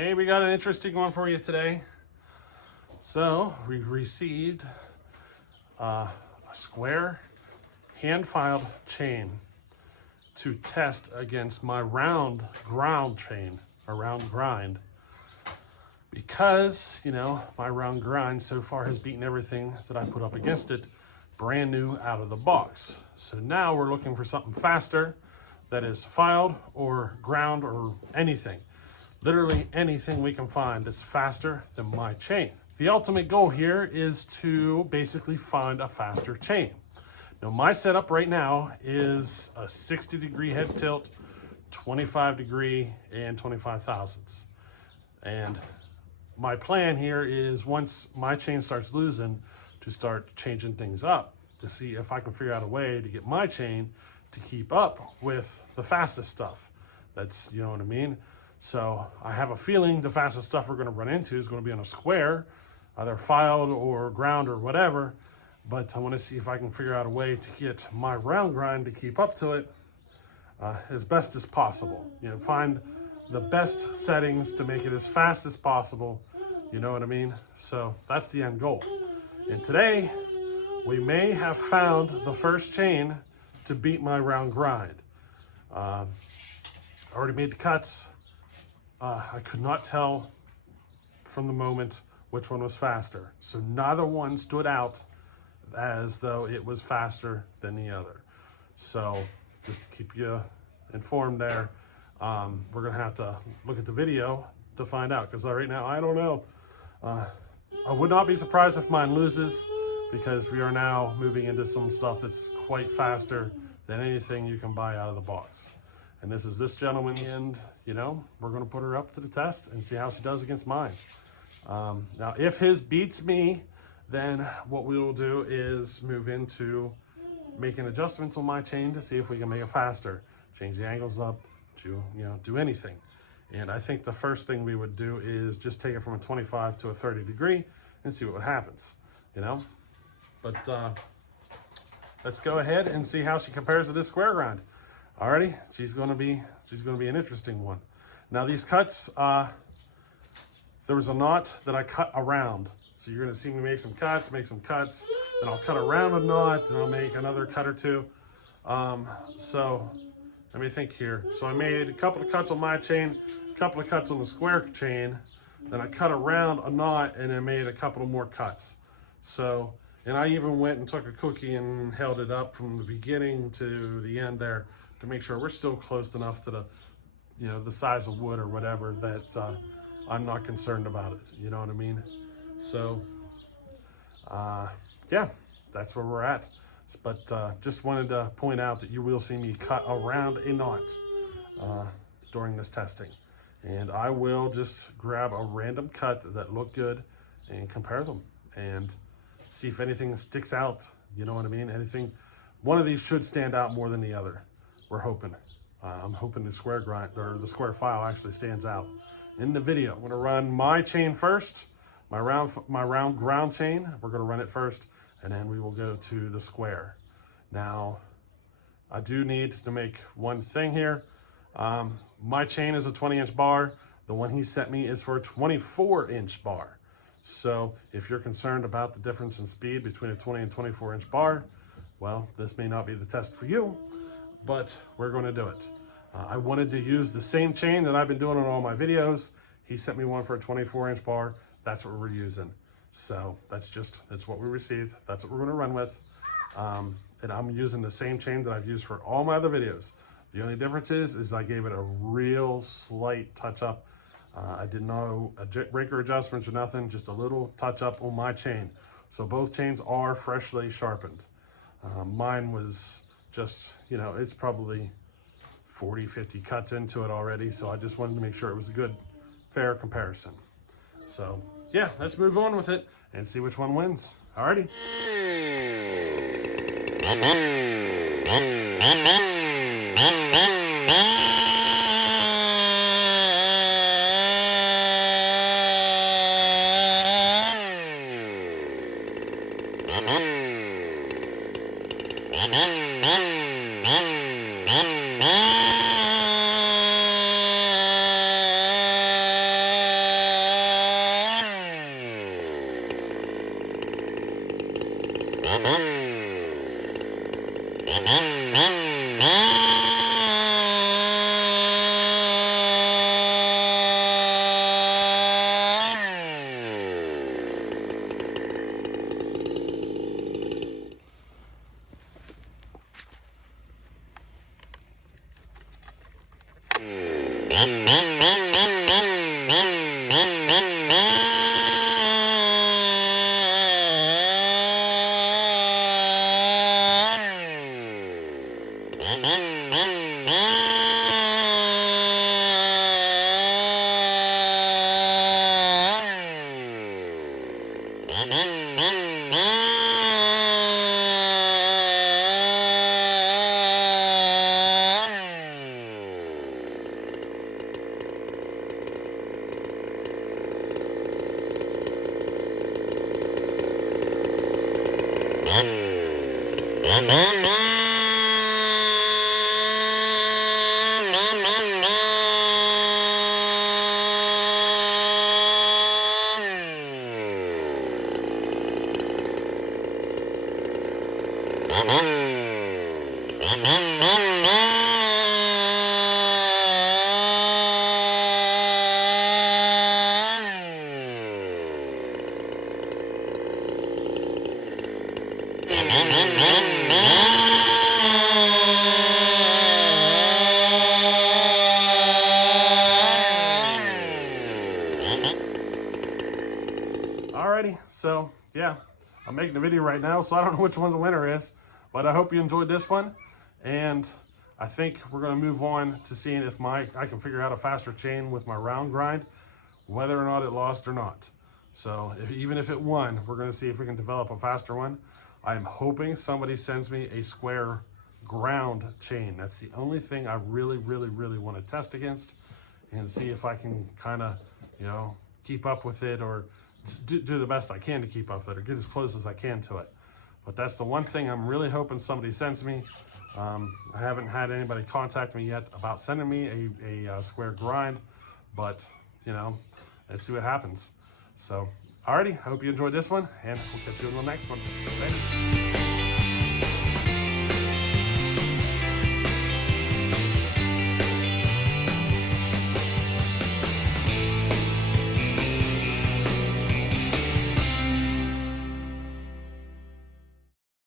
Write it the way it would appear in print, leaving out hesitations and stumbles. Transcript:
Hey, we got an interesting one for you today. So we received a square hand-filed chain to test against my round ground chain, a round grind. Because, you know, my round grind so far has beaten everything that I put up against it, brand new out of the box. So now we're looking for something faster that is filed or ground or anything. Literally anything we can find that's faster than my chain. The ultimate goal here is to basically find a faster chain. Now my setup right now is a 60-degree head tilt, 25-degree, and 25 thousandths. And my plan here is once my chain starts losing, to start changing things up to see if I can figure out a way to get my chain to keep up with the fastest stuff. That's, you know what I mean? So I have a feeling the fastest stuff we're going to run into is going to be on a square, either filed or ground or whatever. But I want to see if I can figure out a way to get my round grind to keep up to it as best as possible. You know, find the best settings to make it as fast as possible. You know what I mean? So that's the end goal. And today we may have found the first chain to beat my round grind. I already made the cuts. I could not tell from the moment which one was faster. So neither one stood out as though it was faster than the other. So just to keep you informed there, we're gonna have to look at the video to find out, because right now I don't know. I would not be surprised if mine loses, because we are now moving into some stuff that's quite faster than anything you can buy out of the box. And this is this gentleman's, and you know, we're gonna put her up to the test and see how she does against mine. Now, if his beats me, then what we will do is move into making adjustments on my chain to see if we can make it faster, change the angles up, to, you know, do anything. And I think the first thing we would do is just take it from a 25 to a 30 degree and see what happens, you know? But let's go ahead and see how she compares to this square grind. Alrighty, she's gonna be an interesting one. Now these cuts, there was a knot that I cut around. So you're gonna see me make some cuts, then I'll cut around a knot, then I'll make another cut or two. So let me think here. So I made a couple of cuts on my chain, a couple of cuts on the square chain, then I cut around a knot and then made a couple of more cuts. So, and I even went and took a cookie and held it up from the beginning to the end there to make sure we're still close enough to the, you know, the size of wood or whatever that I'm not concerned about it. You know what I mean? So, yeah, that's where we're at. But just wanted to point out that you will see me cut around a knot during this testing. And I will just grab a random cut that look good and compare them and see if anything sticks out. You know what I mean? Anything, one of these should stand out more than the other. We're hoping. I'm hoping the square grind or the square file actually stands out in the video. I'm gonna run my chain first, my round ground chain. We're gonna run it first, and then we will go to the square. Now, I do need to make one thing here. My chain is a 20-inch bar. The one he sent me is for a 24-inch bar. So if you're concerned about the difference in speed between a 20 and 24-inch bar, well, this may not be the test for you, but we're gonna do it. I wanted to use the same chain that I've been doing on all my videos. He sent me one for a 24-inch bar. That's what we're using. So that's what we received. That's what we're gonna run with. And I'm using the same chain that I've used for all my other videos. The only difference is I gave it a real slight touch up. I did no breaker adjustments or nothing, just a little touch up on my chain. So both chains are freshly sharpened. Mine was just, you know, it's probably 40, 50 cuts into it already. So I just wanted to make sure it was a good, fair comparison. So yeah, let's move on with it and see which one wins. Alrighty. Alrighty, so yeah, I'm making a video right now, so I don't know which one the winner is, but I hope you enjoyed this one, and I think we're going to move on to seeing if I can figure out a faster chain with my round grind, whether or not it lost or not. So even if it won, we're going to see if we can develop a faster one. I'm hoping somebody sends me a square ground chain. That's the only thing I really want to test against and see if I can kind of, keep up with it, or do the best I can to keep up with it, or get as close as I can to it. But that's the one thing I'm really hoping somebody sends me. I haven't had anybody contact me yet about sending me a square grind, but let's see what happens. So, alrighty, hope you enjoyed this one, and we'll catch you in the next one. Later.